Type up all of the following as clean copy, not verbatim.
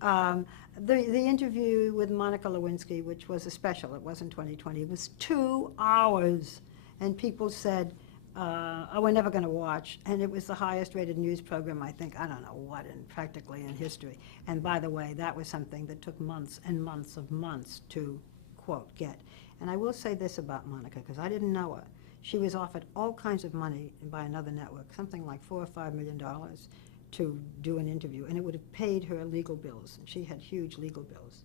The interview with Monica Lewinsky, which was a special, it wasn't 2020, it was 2 hours. And people said, oh, we're never going to watch. And it was the highest rated news program, I think, I don't know what, practically in history. And by the way, that was something that took months and months of months to, quote, get. And I will say this about Monica, because I didn't know her. She was offered all kinds of money by another network, something like $4 or $5 million to do an interview, and it would have paid her legal bills. She had huge legal bills.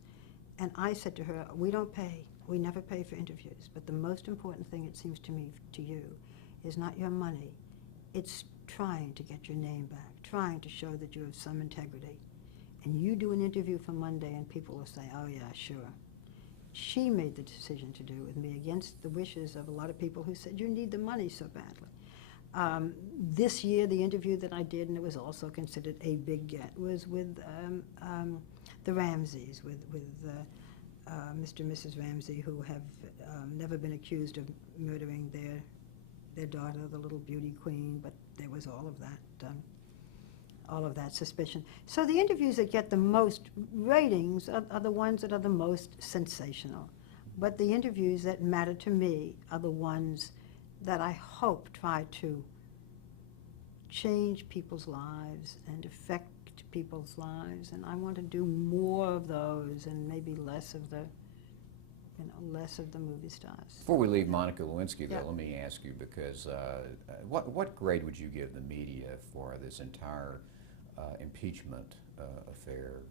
And I said to her, we don't pay. We never pay for interviews. But the most important thing, it seems to me, to you, is not your money. It's trying to get your name back, trying to show that you have some integrity. And you do an interview for Monday, and people will say, oh, yeah, sure. She made the decision to do it with me against the wishes of a lot of people who said, you need the money so badly. This year, the interview that I did, and it was also considered a big get, was with the Ramseys, with Mr. and Mrs. Ramsey, who have never been accused of murdering their daughter, the little beauty queen, but there was all of that suspicion. So the interviews that get the most ratings are the ones that are the most sensational. But the interviews that matter to me are the ones that I hope try to change people's lives and affect people's lives. And I want to do more of those and maybe less of the movie stars. Before we leave Monica Lewinsky, though, Yeah. let me ask you, because what grade would you give the media for this entire impeachment affair?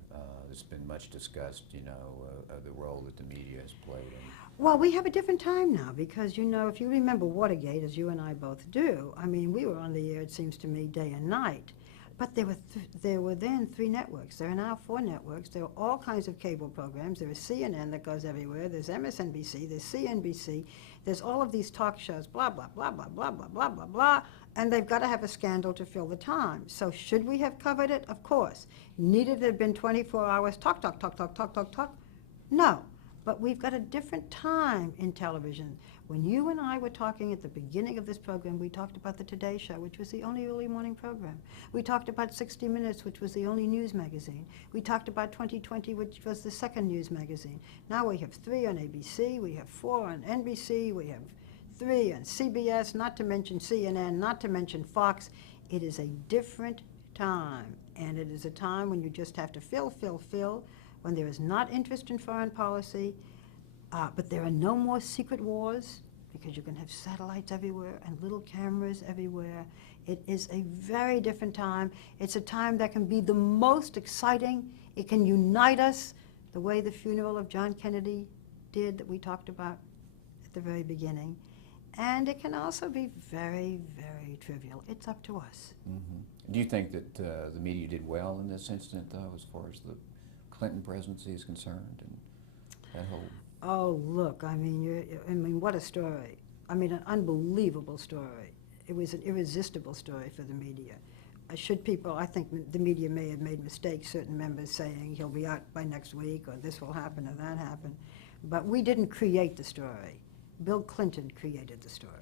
There's been much discussed, the role that the media has played in. Well, we have a different time now because, if you remember Watergate, as you and I both do, I mean, we were on the air, it seems to me, day and night. But there were then 3 networks. There are now 4 networks. There are all kinds of cable programs. There is CNN that goes everywhere. There's MSNBC. There's CNBC. There's all of these talk shows, blah, blah, blah, blah, blah, blah, blah, blah, blah. And they've got to have a scandal to fill the time. So should we have covered it? Of course. Needed it have been 24 hours, talk, talk, talk, talk, talk, talk, talk? No. But we've got a different time in television. When you and I were talking at the beginning of this program, we talked about the Today Show, which was the only early morning program. We talked about 60 Minutes, which was the only news magazine. We talked about 2020, which was the second news magazine. Now we have 3 on ABC, we have 4 on NBC, we have 3 on CBS, not to mention CNN, not to mention Fox. It is a different time, and it is a time when you just have to fill, when there is not interest in foreign policy, but there are no more secret wars because you can have satellites everywhere and little cameras everywhere. It is a very different time. It's a time that can be the most exciting. It can unite us the way the funeral of John Kennedy did that we talked about at the very beginning. And it can also be very, very trivial. It's up to us. Mm-hmm. Do you think that the media did well in this incident, though, as far as the Clinton presidency is concerned, and that whole? Oh, look! I mean, what a story! I mean, an unbelievable story. It was an irresistible story for the media. I think the media may have made mistakes. Certain members saying he'll be out by next week, or this will happen, or that happen, but we didn't create the story. Bill Clinton created the story.